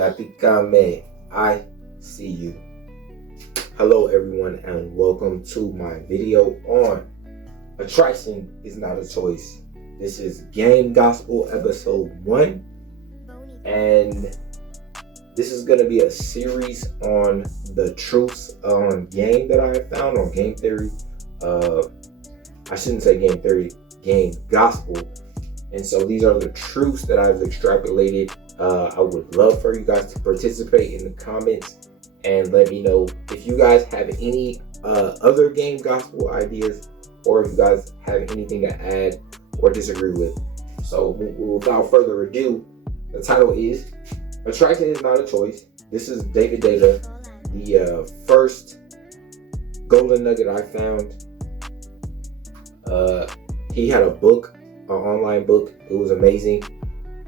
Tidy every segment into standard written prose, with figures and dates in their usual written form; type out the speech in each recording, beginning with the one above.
Natikame, I see you. Hello everyone and welcome to my video on Attraction is Not a Choice. This is Game Gospel episode 1 and this is going to be a series on the truths on game that I have found on game theory. I shouldn't say game theory, game gospel. And so these are the truths that I've extrapolated. I would love for you guys to participate in the comments and let me know if you guys have any other game gospel ideas or if you guys have anything to add or disagree with. So without further ado, the title is Attraction is Not a Choice. This is David Data, the first golden nugget I found. He had a book, an online book. It was amazing.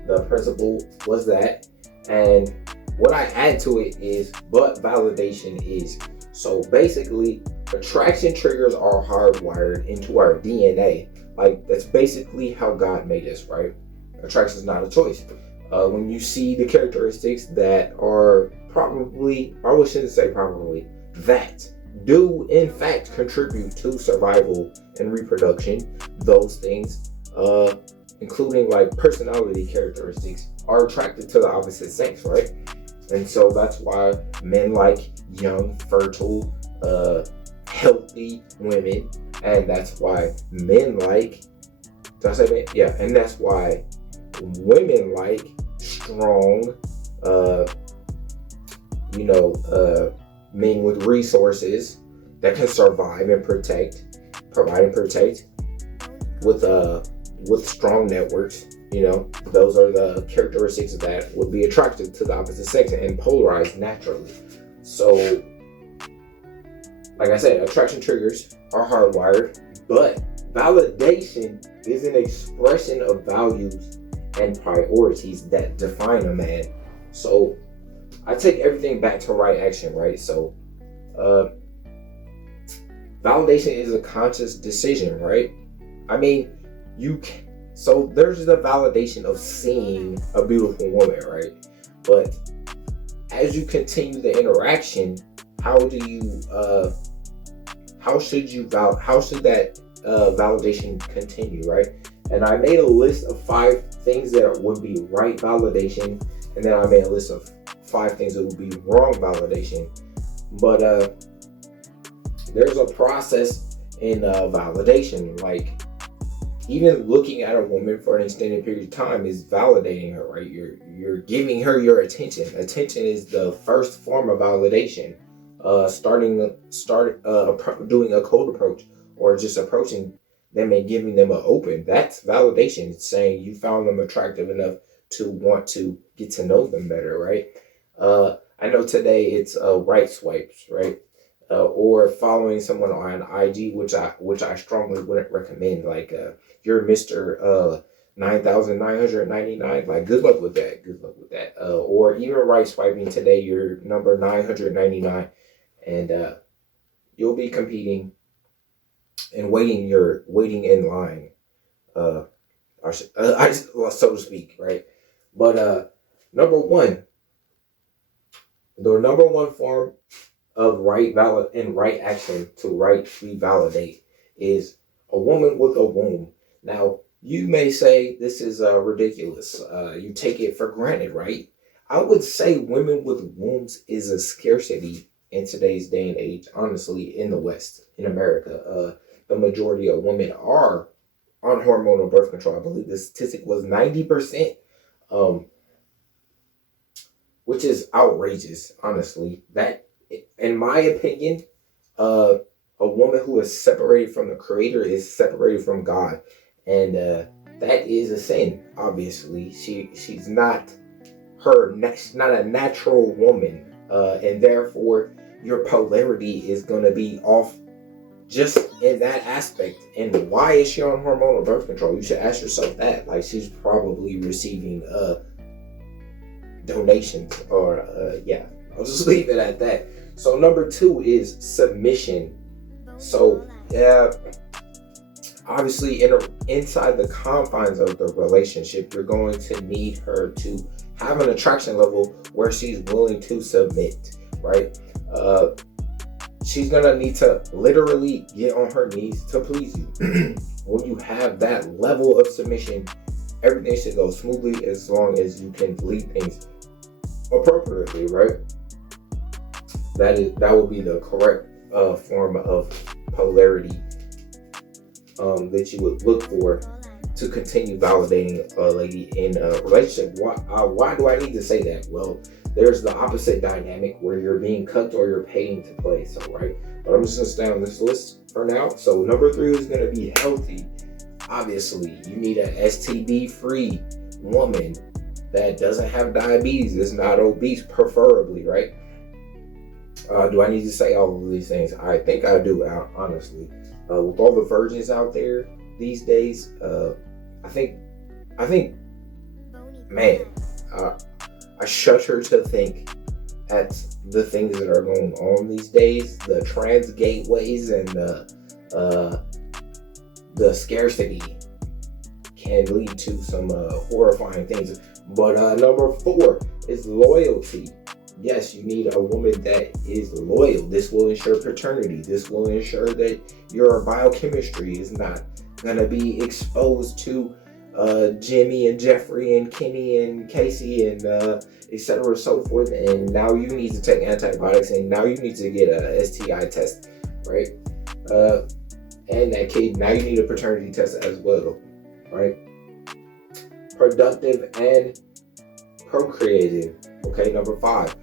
The principle was that, and what I add to it is, but validation is. So basically, attraction triggers are hardwired into our DNA. Like, that's basically how God made us, right? Attraction is not a choice. When you see the characteristics that are probably, I shouldn't say probably, that do in fact contribute to survival and reproduction, those things, including like personality characteristics, are attracted to the opposite sex, right? And so that's why men like young, fertile, healthy women, and that's why men like, did I say men? Yeah, and that's why women like strong, men with resources that can survive and provide and protect with strong networks. Those are the characteristics that would be attracted to the opposite sex and polarized naturally. So, like I said, attraction triggers are hardwired, but validation is an expression of values and priorities that define a man. So, I take everything back to right action, right? So, validation is a conscious decision, right? I mean, so there's the validation of seeing a beautiful woman, right? But as you continue the interaction, how should that validation continue, right? And I made a list of 5 things that would be right validation, and then I made a list of 5 things that would be wrong validation. But there's a process in validation, like even looking at a woman for an extended period of time is validating her, right? You're giving her your attention. Attention is the first form of validation. Doing a cold approach or just approaching them and giving them an open. That's validation. It's saying you found them attractive enough to want to get to know them better, right? I know today it's right swipes, right? Or following someone on IG, which I strongly wouldn't recommend. Like, you're Mr. 9,999. Like, good luck with that. Or even right swiping today, you're number 999, and you'll be competing and waiting in line, so to speak, right? But the number one form of right action to rightly validate is a woman with a womb. Now, you may say this is ridiculous. You take it for granted, right? I would say women with wombs is a scarcity in today's day and age, honestly, in the West, in America. The majority of women are on hormonal birth control. I believe the statistic was 90%, which is outrageous, honestly. That, in my opinion, a woman who is separated from the Creator is separated from God, and that is a sin. Obviously, she's not a natural woman, and therefore your polarity is going to be off just in that aspect. And why is she on hormonal birth control? You should ask yourself that. Like, she's probably receiving donations, or I'll just leave it at that. So number 2 is submission. So obviously inside the confines of the relationship, you're going to need her to have an attraction level where she's willing to submit, right? She's gonna need to literally get on her knees to please you. When you have that level of submission, everything should go smoothly as long as you can lead things appropriately, right? That would be the correct form of polarity that you would look for to continue validating a lady in a relationship. Why do I need to say that? Well, there's the opposite dynamic where you're being cucked or you're paying to play. So, right? But I'm just gonna stay on this list for now. So number 3 is gonna be healthy. Obviously, you need an STD-free woman that doesn't have diabetes, is not obese, preferably, right? Do I need to say all of these things? I think I do, honestly. With all the virgins out there these days, I think, man, I shudder to think at the things that are going on these days, the trans gateways and the scarcity can lead to some horrifying things. But number 4 is loyalty. Yes, you need a woman that is loyal. This will ensure paternity. This will ensure that your biochemistry is not going to be exposed to Jimmy and Jeffrey and Kenny and Casey and etc. so forth. And now you need to take antibiotics, and now you need to get a STI test, right? And that kid, now you need a paternity test as well, right? Productive and procreative. Okay, number 5.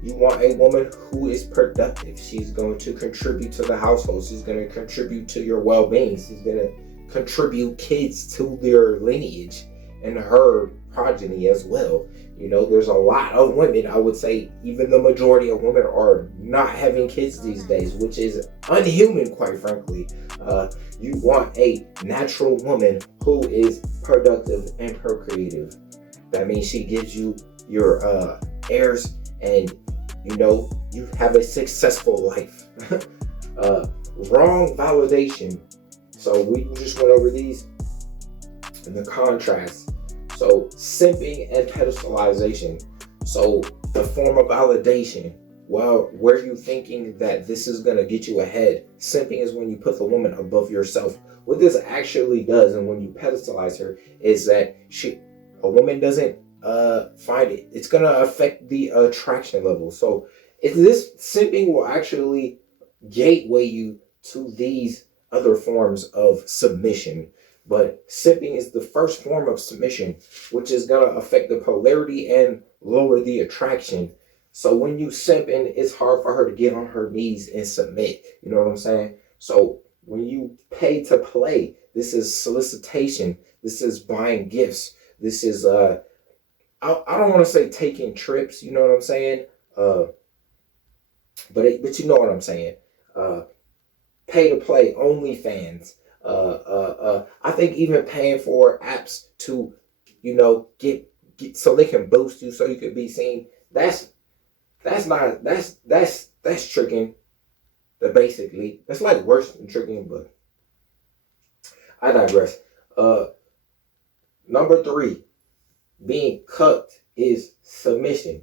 You want a woman who is productive. She's going to contribute to the household. She's going to contribute to your well-being. She's going to contribute kids to their lineage and her progeny as well. You know, there's a lot of women, I would say even the majority of women are not having kids these days, which is unhuman, quite frankly. You want a natural woman who is productive and procreative. That means she gives you your heirs, and you know, you have a successful life. Wrong validation. So we just went over these and the contrast. So simping and pedestalization. So the form of validation. Well, were you thinking that this is going to get you ahead? Simping is when you put the woman above yourself. What this actually does, and when you pedestalize her, is that a woman doesn't find it. It's going to affect the attraction level. So if this simping will actually gateway you to these other forms of submission. But simping is the first form of submission, which is going to affect the polarity and lower the attraction. So when you simping, it's hard for her to get on her knees and submit. You know what I'm saying? So when you pay to play, this is solicitation. This is buying gifts. This is, I don't want to say taking trips. You know what I'm saying? But you know what I'm saying. Pay to play, OnlyFans. I think even paying for apps to, you know, get so they can boost you so you can be seen. That's tricking. Basically, that's like worse than tricking. But I digress. Number 3, being cucked is submission.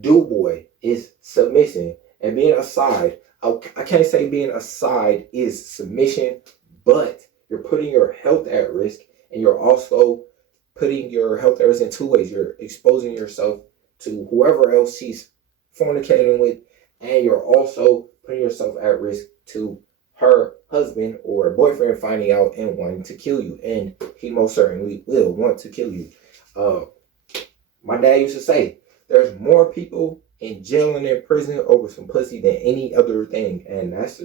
Do boy is submission, and being a side. I can't say being a side is submission, but you're putting your health at risk, and you're also putting your health at risk in 2 ways. You're exposing yourself to whoever else she's fornicating with, and you're also putting yourself at risk to her husband or boyfriend finding out and wanting to kill you, and he most certainly will want to kill you. My dad used to say, there's more people in jail and in prison over some pussy than any other thing, and that's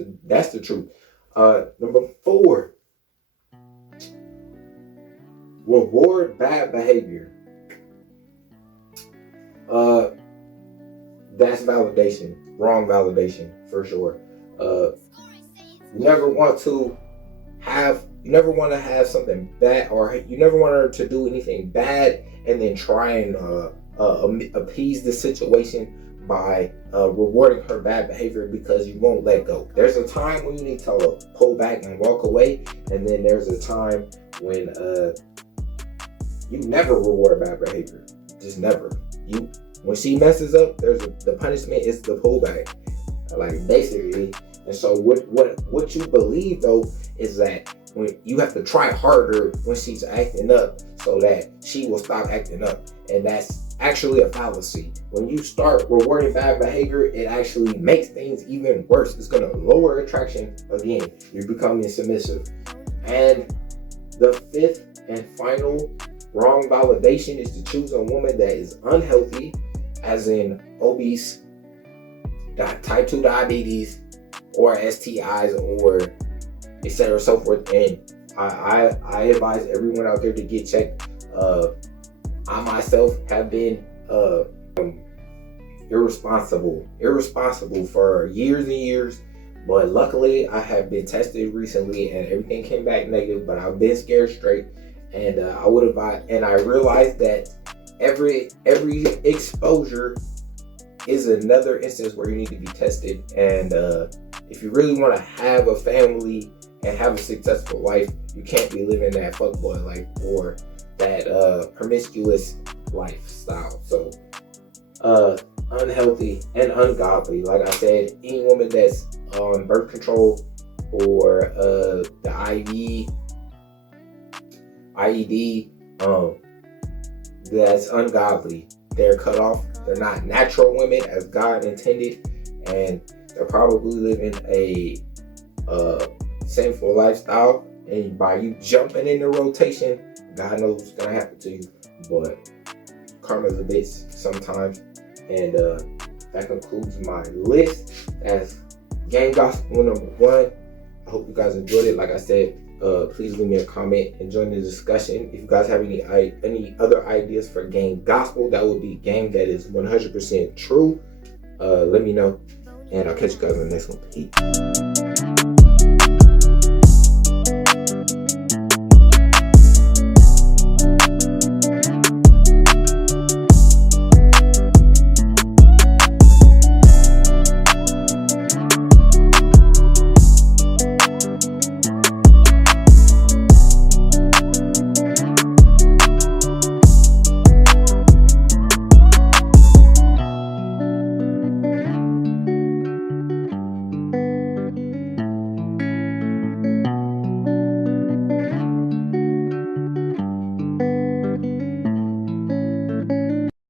the truth. Number 4, reward bad behavior. That's validation, wrong validation for sure. You never want to have something bad, or you never want her to do anything bad and then try and appease the situation by rewarding her bad behavior because you won't let go. There's a time when you need to pull back and walk away, and then there's a time when you never reward bad behavior. just never. When she messes up, the punishment is the pullback, like basically. And so what you believe though is that when you have to try harder when she's acting up so that she will stop acting up, and that's actually a fallacy. When you start rewarding bad behavior, it actually makes things even worse. It's gonna lower attraction again. You're becoming submissive. And the fifth and final wrong validation is to choose a woman that is unhealthy, as in obese, type 2 diabetes, or STIs, or etc. so forth. And I advise everyone out there to get checked. I myself have been irresponsible for years and years, but luckily I have been tested recently and everything came back negative, but I've been scared straight. And I realized that every exposure is another instance where you need to be tested. And if you really want to have a family and have a successful life, you can't be living that fuckboy life or that promiscuous lifestyle. So unhealthy and ungodly. Like I said, any woman that's on birth control or the IED, that's ungodly. They're cut off. They're not natural women as God intended, and they're probably living a sinful lifestyle. And by you jumping in the rotation, God knows what's gonna happen to you. But karma's a bitch sometimes. And that concludes my list as Game Gospel number 1. I hope you guys enjoyed it. Like I said, please leave me a comment and join the discussion. If you guys have any other ideas for Game Gospel, that would be game that is 100% true. Let me know, and I'll catch you guys in the next one. Peace.